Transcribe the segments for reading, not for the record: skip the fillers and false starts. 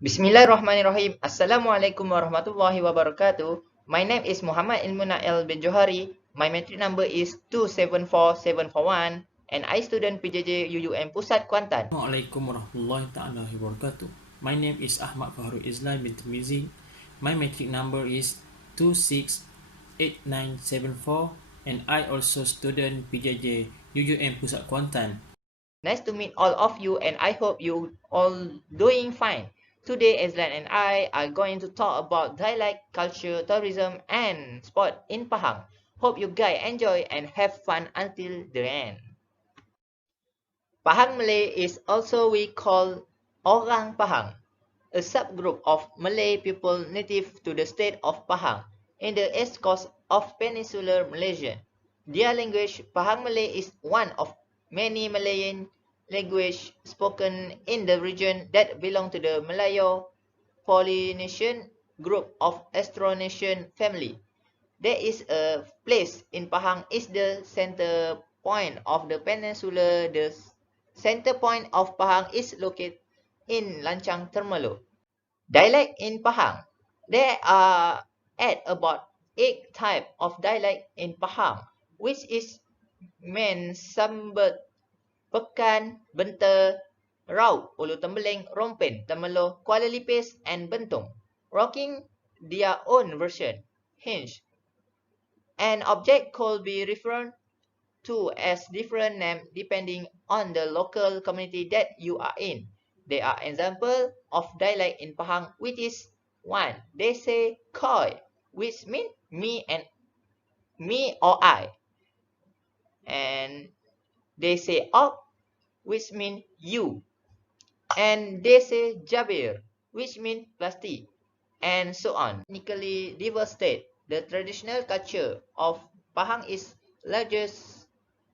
Bismillahirrahmanirrahim. Assalamualaikum warahmatullahi wabarakatuh. My name is Muhammad Ilmu bin Johari. My metric number is 274741 and I student PJJ UUM Pusat Kuantan. Assalamualaikum warahmatullahi ta'ala wabarakatuh. My name is AHMAD FAHRUL EZLAN bin TERMIZI. My metric number is 268974 and I also student PJJ UUM Pusat Kuantan. Nice to meet all of you and I hope you all doing fine. Today, EZLAN and I are going to talk about dialect, culture, tourism and sport in Pahang. Hope you guys enjoy and have fun until the end. Pahang Malay is also we call Orang Pahang, a subgroup of Malay people native to the state of Pahang in the east coast of peninsular Malaysia. Their language, Pahang Malay, is one of many Malayan languages spoken in the region that belong to the Malayo-Polynesian group of Austronesian family. There is a place in Pahang is the center point of the peninsula. The center point of Pahang is located in Lancang Termalu. Dialect in Pahang. There are at about 8 types of dialect in Pahang, which is main Sambat, Pekan, Benter, Raut, Ulu Tembeling, Rompen, Temeloh, Kuala Lipis, and Bentong, rocking their own version, hinge. An object could be referred to as different name depending on the local community that you are in. There are examples of dialect in Pahang, which is 1. They say koi, which means me and me or I. And they say ok, which means you. And they say jabir, which means plastic. And so on. Ethnically diverse state. The traditional culture of Pahang is largest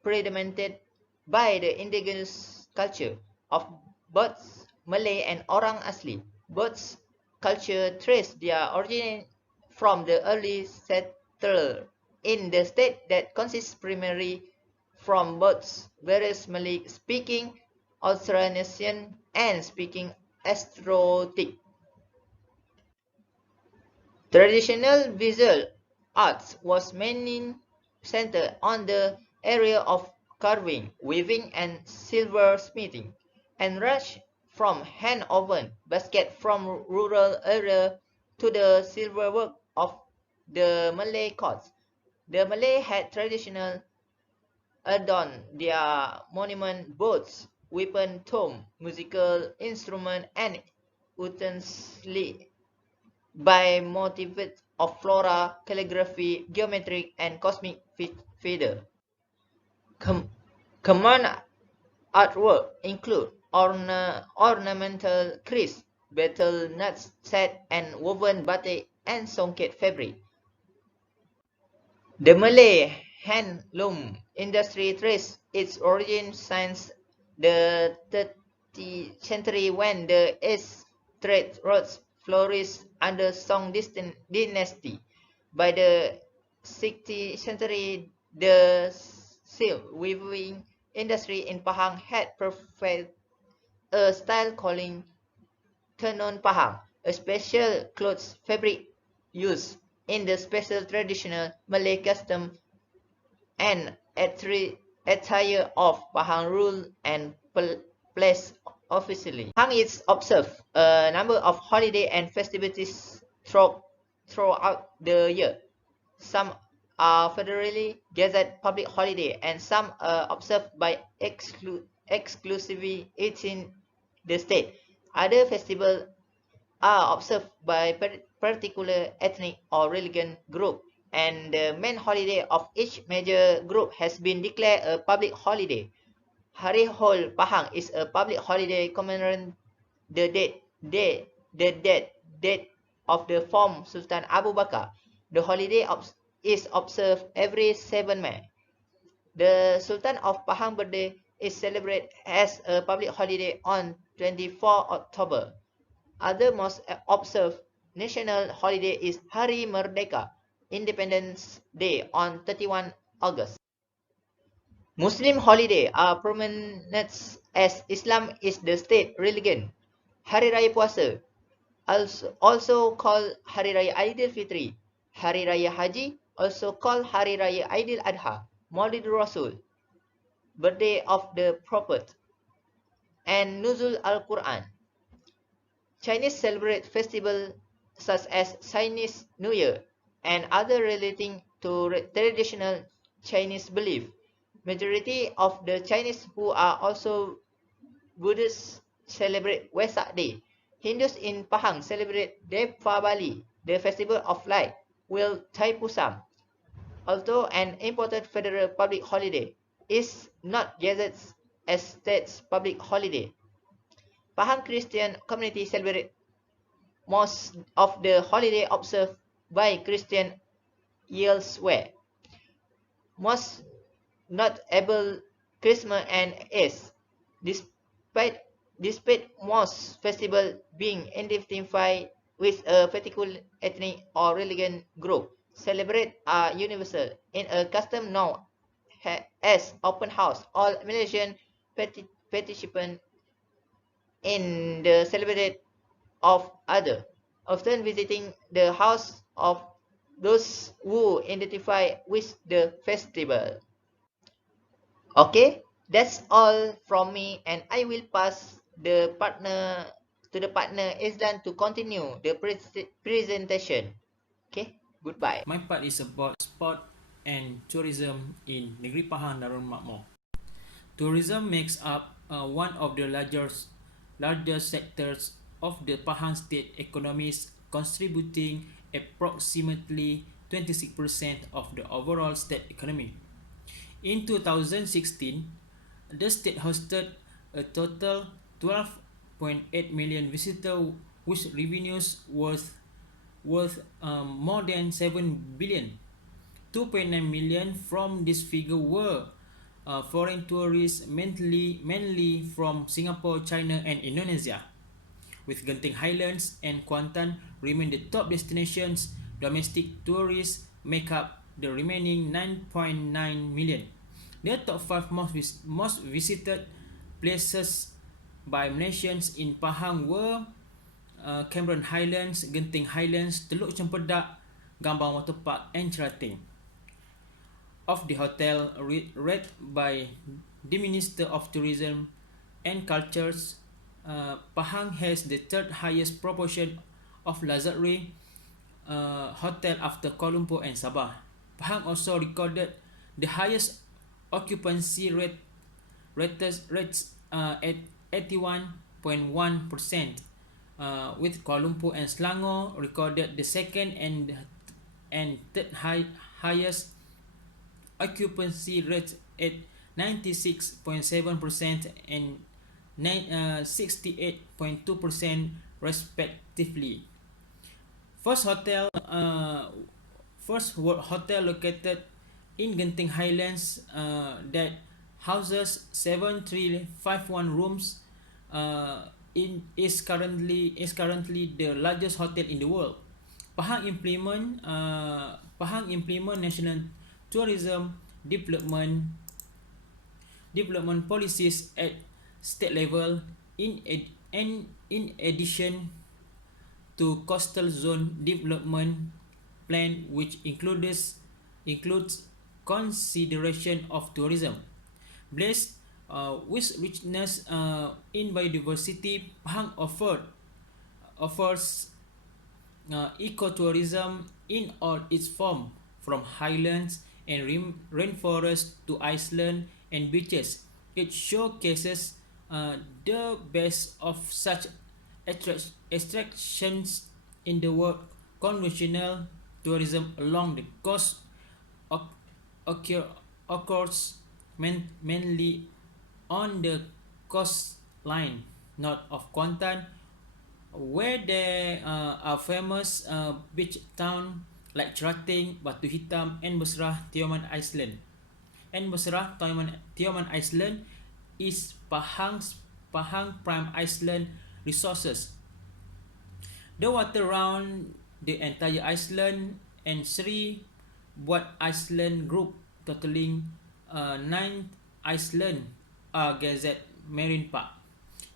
predominated by the indigenous culture of both Malay and Orang Asli. Both culture trace their origin from the early settler in the state that consists primarily from both various Malay-speaking Austronesian and speaking Austrotic. Traditional visual arts was mainly centered on the area of carving, weaving, and silversmithing, and ranged from hand-woven basket from rural area to the silverwork of the Malay courts. The Malay had traditional adorn their monument boats, weapon, tomb, musical instrument, and utensils by motifs of flora, calligraphy, geometric, and cosmic feather. Common artwork include ornamental crease, betel nuts set, and woven batik and songket fabric. The Malay handloom industry traces its origin since the 30th century when the East trade routes flourished under Song dynasty. By the 16th century, the silk weaving industry in Pahang had perfected a style called tenun Pahang, a special clothes fabric used in the special traditional Malay custom and attire of PAHANG and place officially. Pahang is observed a number of holiday and festivities throughout the year. Some are federally gazetted public holiday and some are observed by exclusively in the state. Other festivals are observed by particular ethnic or religion group, and the main holiday of each major group has been declared a public holiday. Hari Hol Pahang is a public holiday commemorating the death of the former Sultan Abu Bakar. The holiday is observed every 7 May. The Sultan of Pahang birthday is celebrated as a public holiday on 24 October. Other most observed national holiday is Hari Merdeka, Independence Day on 31 August. Muslim holiday are prominent as Islam is the state religion. Hari Raya Puasa, also called Hari Raya Aidil Fitri, Hari Raya Haji, also called Hari Raya Aidil Adha, Maulid Rasul, birthday of the Prophet, and Nuzul Al-Quran. Chinese celebrate festivals such as Chinese New Year and other relating to traditional Chinese belief. Majority of the Chinese who are also Buddhists celebrate Wesak Day. Hindus in Pahang celebrate Deepavali, the festival of light, while Thaipusam, although an important federal public holiday, is not gazetted as state's public holiday. Pahang Christian community celebrate most of the holiday observed by Christian elsewhere. Most notable Christmas and Easter, despite most festivals being identified with a particular ethnic or religious group, celebrate are universal in a custom known as open house. All Malaysian participants in the celebration of other, often visiting the house of those who identify with the festival. Okay, that's all from me, and I will pass the partner EZLAN to continue the presentation. Okay, goodbye. My part is about sport and tourism in Negeri Pahang Darul Makmur. Tourism makes up one of the largest sectors of the Pahang state economies, contributing approximately 26% of the overall state economy. In 2016, the state hosted a total 12.8 million visitors, with revenues worth more than 7 billion. 2.9 million from this figure were foreign tourists, mainly from Singapore, China, and Indonesia. With Genting Highlands and Kuantan remain the top destinations, domestic tourists make up the remaining 9.9 million. The top 5 most visited places by Malaysians in Pahang were Cameron Highlands, Genting Highlands, Teluk Cempedak, Gambang Water Park, and Cerating. Of the hotel read by the Minister of Tourism and Cultures, Pahang has the third highest proportion of luxury hotel after Kuala Lumpur and Sabah. Pahang also recorded the highest occupancy rates at 81.1%, with Kuala Lumpur and Selangor recorded the second and third highest occupancy rates at 96.7% and 68.2% respectively. First hotel located in Genting Highlands that houses 7,351 rooms is currently the largest hotel in the world. Pahang implement national tourism development policies at state level in addition to coastal zone development plan, which includes consideration of tourism. Blessed with richness in biodiversity, Pahang offers ecotourism in all its form, from highlands and rainforests to islands and beaches. It showcases the best of such attractions in the world. Conventional tourism along the coast occurs mainly on the coastline north of Kuantan, where there are famous beach towns like Cerating, Batu Hitam, and Besrah Tioman Island. Tioman Island is Pahang prime island resources. The water around the entire island and Sri Buat Island group, totaling 9 islands, are gazetted marine park.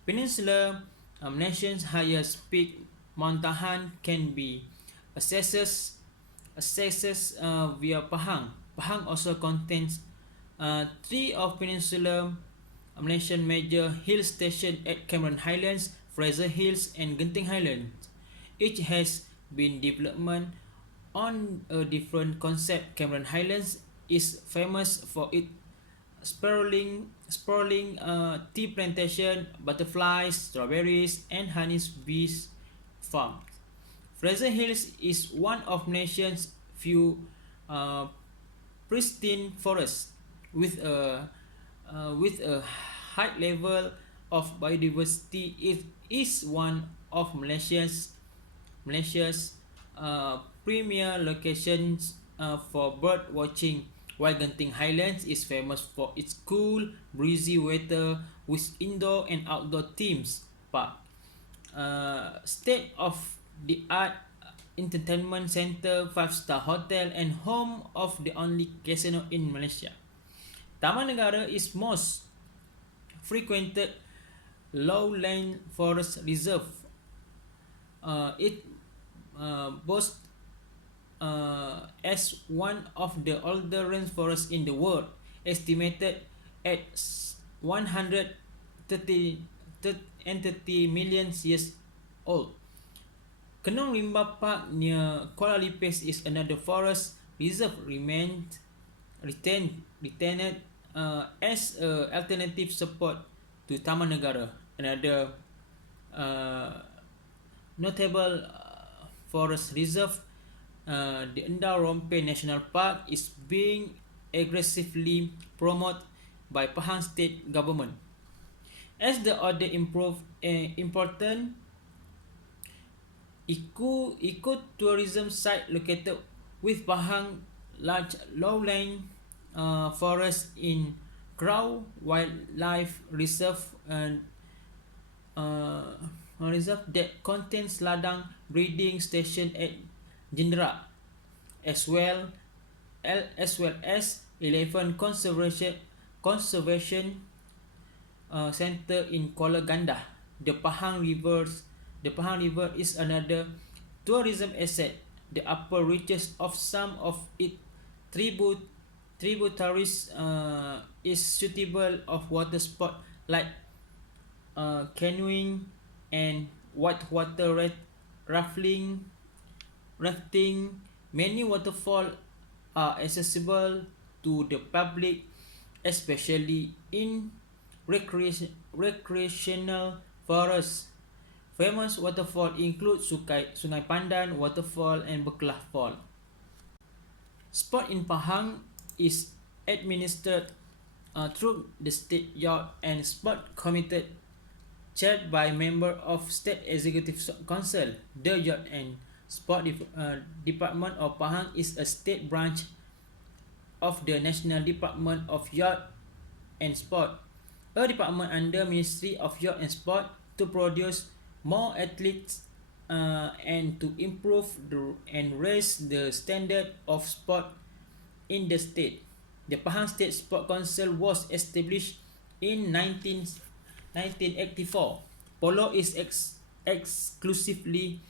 Peninsula, Malaysia's highest peak, Mount Tahan can be accessed via Pahang. Pahang also contains three of Peninsular Malaysian major hill stations at Cameron Highlands, Fraser Hills and Genting Highlands. Each has been development on a different concept. Cameron Highlands is famous for its sprawling tea plantation, butterflies, strawberries, and honeybees farms. Fraser Hills is one of nation's few uh, pristine forests with a high level of biodiversity. It is one of Malaysia's premier locations for bird watching, while Genting Highlands is famous for its cool, breezy weather with indoor and outdoor themes park. State of the art entertainment center, 5-star hotel, and home of the only casino in Malaysia. Taman Negara is most frequented lowland forest reserve. It boasts as one of the oldest rainforests in the world, estimated at 130 million years old. Kenong Rimba Park near Kuala Lipis is another forest reserve retained as an alternative support to Taman Negara. Another notable forest reserve, the Endau Rompe National Park, is being aggressively promoted by Pahang State Government. As the other important ecotourism site located with Pahang large lowland forest in Crow Wildlife Reserve and reserve that contains ladang breeding station at Jindera, as well as 11 conservation center in Kuala Gandah. The Pahang River is another tourism asset. The upper reaches of some of its tributaries is suitable of water sport like canoeing and whitewater rafting. Many waterfalls are accessible to the public, especially in recreational forests. Famous waterfalls include Sungai Pandan Waterfall and Berkelah Fall. Sport in Pahang is administered through the State Youth and Sport Committee, chaired by member of State Executive Council. The Youth and Sport Department of Pahang is a state branch of the National Department of Youth and Sport, a department under Ministry of Youth and Sport, to produce more athletes and to improve and raise the standard of sport in the state. The Pahang State Sport Council was established in 1984. Polo is exclusively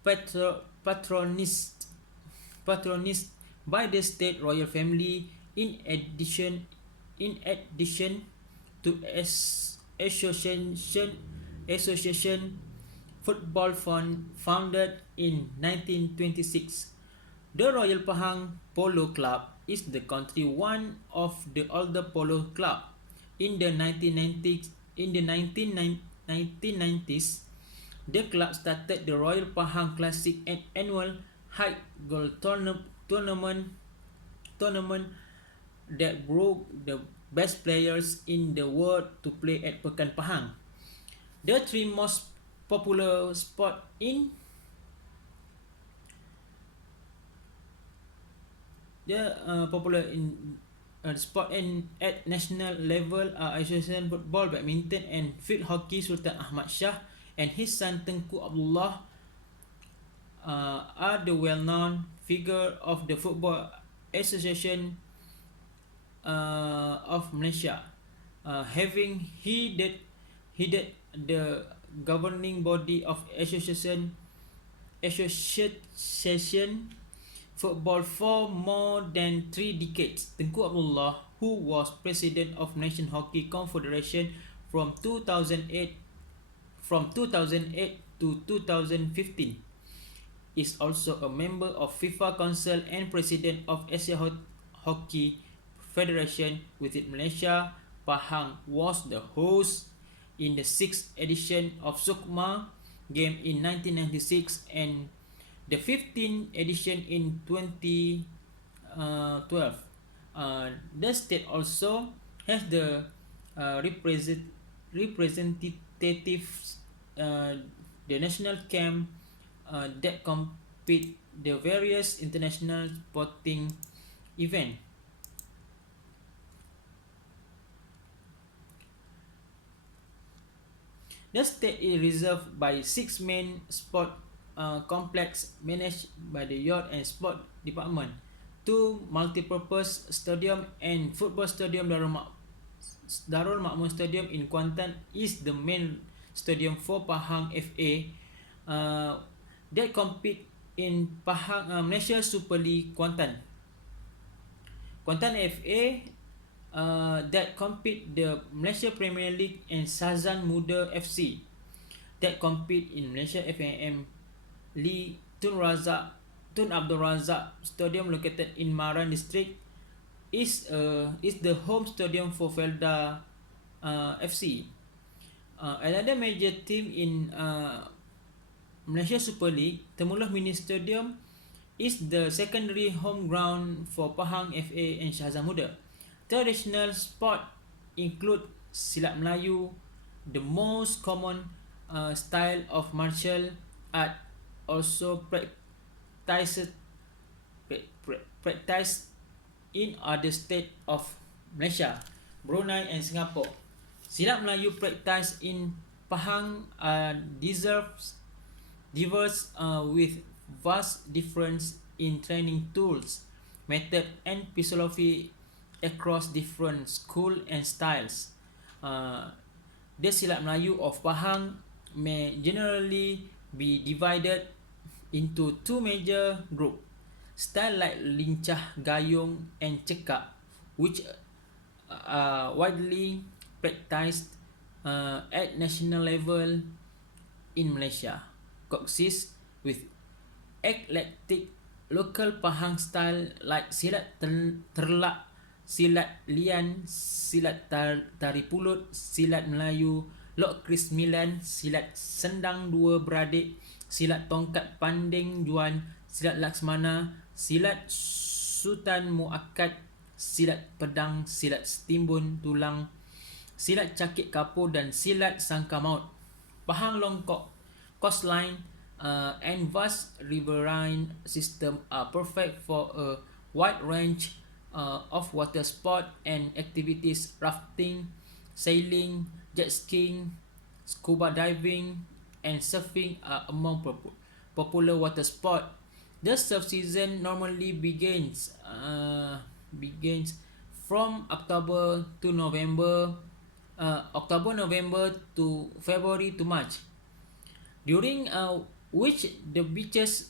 patronized by the state royal family. In addition to association football founded in 1926. The Royal Pahang Polo Club is the country one of the older polo club. In the 1990s, the club started the Royal Pahang Classic, an annual high goal tournament that brought the best players in the world to play at Pekan Pahang. The three most popular sport in sport at national level are association football, badminton, and field hockey. Sultan Ahmad Shah and his son Tengku Abdullah are the well-known figure of the Football Association of Malaysia, having headed the governing body of association Association football for more than 3 decades. Tengku Abdullah, who was president of National Hockey Confederation from 2008 to 2015, is also a member of FIFA Council and president of Asia Hockey Federation. Within Malaysia, Pahang was the host in the 6th edition of Sukma game in 1996 and the 15th edition in 2012. The state also has the representatives, the national camp that compete the various international sporting events. The state is reserved by 6 main sport complex managed by the Youth and Sport Department, 2 multipurpose stadium and football stadium. Darul Makmur Stadium in Kuantan is the main stadium for Pahang FA that compete in Pahang Malaysia Super League Kuantan. Kuantan FA that compete the Malaysia Premier League, and Shazan Muda FC that compete in Malaysia FAM League. Tun Abdul Razak Stadium located in Maran District is the home stadium for Felda FC. Another major team in Malaysia Super League, Temulah Mini Stadium, is the secondary home ground for Pahang FA and Shahzan Muda. Traditional sport include silat Melayu, the most common style of martial art, also practiced in other states of Malaysia, Brunei and Singapore. Silat Melayu practiced in Pahang diverse with vast difference in training tools, method and philosophy across different school and styles. The Silat Melayu of Pahang may generally be divided into 2 major groups: style like lincah, gayung and cekak, which are widely practiced at national level in Malaysia, coexist with eclectic local Pahang style like silat terlak, silat lian, silat tari pulut, silat Melayu, lok kris 9, silat sendang dua beradik, silat tongkat panding juan, silat laksmana, silat sultan muakkad, silat pedang, silat setimbun tulang, silat cakik kapur dan silat sangka maut. Pahang long coastline and vast riverine system are perfect for a wide range of water sport and activities. Rafting, sailing, jet skiing, scuba diving and surfing are among popular water sport. The surf season normally begins from October, November to February to March, during which the beaches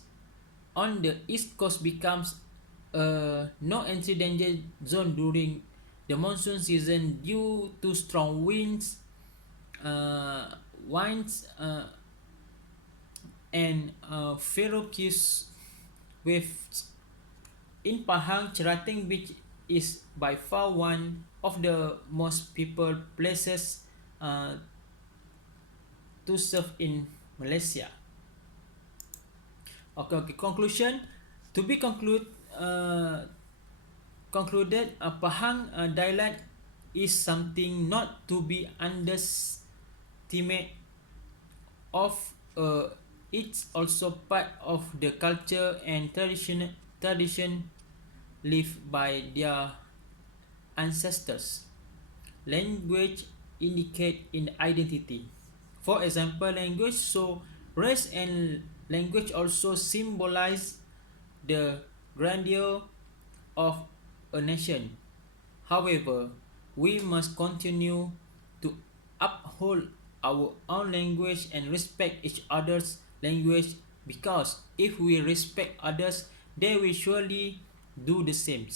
on the east coast becomes a no entry danger zone during the monsoon season due to strong winds and ferocious waves. In Pahang, Cerating Beach is by far one of the most people places to surf in Malaysia. Okay, conclusion. To be concluded, Pahang dialect is something not to be underestimated of. It's also part of the culture and tradition lived by their ancestors. Language indicate in identity. For example, language show race, and language also symbolize the grandeur of a nation. However, we must continue to uphold our own language and respect each other's language because if we respect others, they will surely do the same.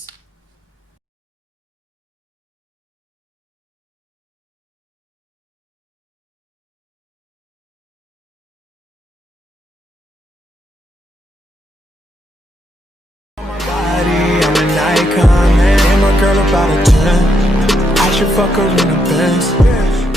I'm an icon, man. And my girl about a 10. I should fuck her in the Benz.